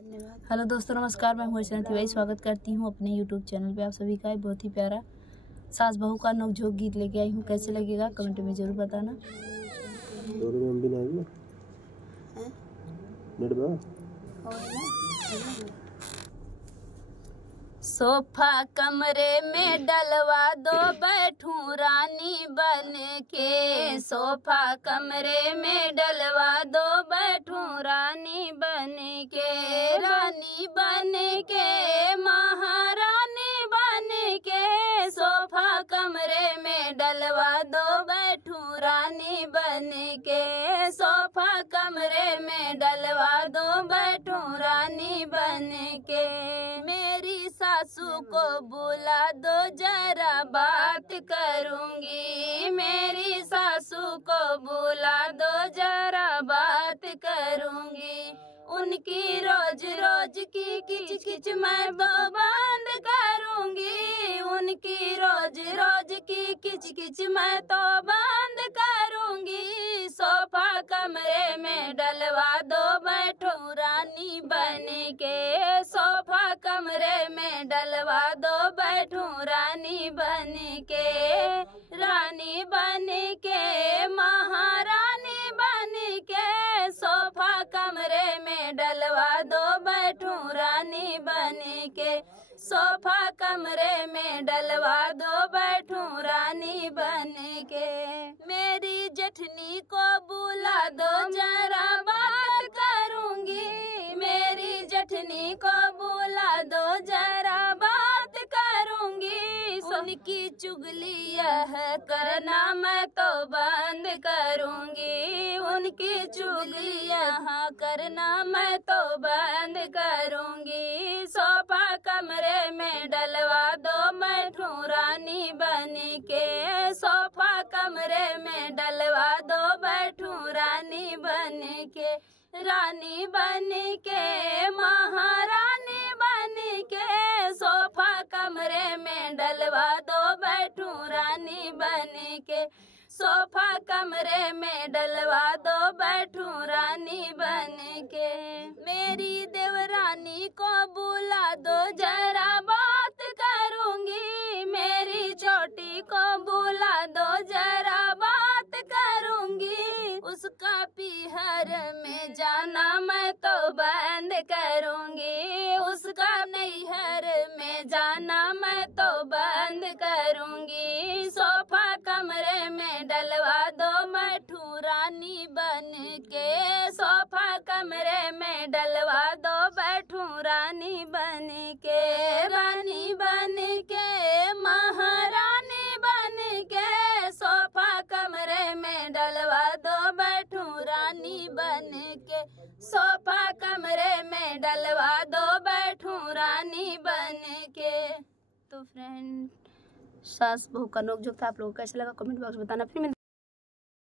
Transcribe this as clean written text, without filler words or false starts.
धन्यवाद। हेलो दोस्तों, नमस्कार। मैं हूँ अर्चना तिवारी। स्वागत करती हूँ अपने यूट्यूब चैनल पे आप सभी का। बहुत ही प्यारा सास बहू का नोकझोंक गीत लेके आई हूँ। कैसे लगेगा कमेंट में जरूर बताना। सोफा कमरे में डलवा दो, बैठूं रानी बन के। सोफा कमरे में डलवा दो, बैठूं रानी बन के। रानी बन के, महारानी बन के। सोफा कमरे में डलवा दो, बैठूं रानी बन के। सोफा कमरे में डलवा दो, बैठूं रानी बन के। मेरी सासू को बुला दो, जरा बात करूंगी। मेरी सासू को बुला दो, जरा बात करूंगी। उनकी रोज रोज की किच किच मैं तो बंद करूंगी। उनकी रोज रोज की किच किच मैं तो बंद करूंगी। सोफा कमरे में डलवा दो, बैठूं रानी बन के। सोफा कमरे में डलवा दो, बैठूं रानी बन के। रानी बन के, महारानी बन के। सोफा कमरे में डलवा दो, बैठूं रानी बन के। सोफा कमरे में डलवा दो, बैठूं रानी बन के। मेरी जेठनी को बुला दो, जरा बात करूंगी। मेरी जेठनी को बुला दो, जरा बात करूंगी। उनकी चुगली यह करना मैं तो बंद करूंगी। उनकी चुगली यहाँ करना मैं तो बंद करूंगी। सोफा कमरे में डलवा दो, बैठूं रानी बन के। सोफा कमरे में डलवा दो, बैठूं रानी बन के। रानी बन के, महारानी बन के। सोफा कमरे में डलवा दो, बैठूं रानी बन के। सोफा कमरे में डलवा दो, बैठूं रानी बन के। मेरी देवरानी को बुला दो, जरा बात करूंगी। मेरी छोटी को बुला दो, जरा बात करूंगी। उसका पीहर में जाना मैं तो बंद करूंगी। उसका नैहर में जाना मैं तो बंद करूंगी। सोफा कमरे में डलवा दो, बैठूं रानी बन के। सोफा कमरे में डलवा दो, बैठूं रानी बन के। रानी बन के, महारानी बन के। सोफा कमरे में डलवा दो, बैठूं रानी बन के। सोफा कमरे में डलवा दो, बैठूं रानी बन के। तो फ्रेंड, सास बहू का नोकझोंक था। आप लोगों को कैसा लगा कमेंट बॉक्स में बताना। फिर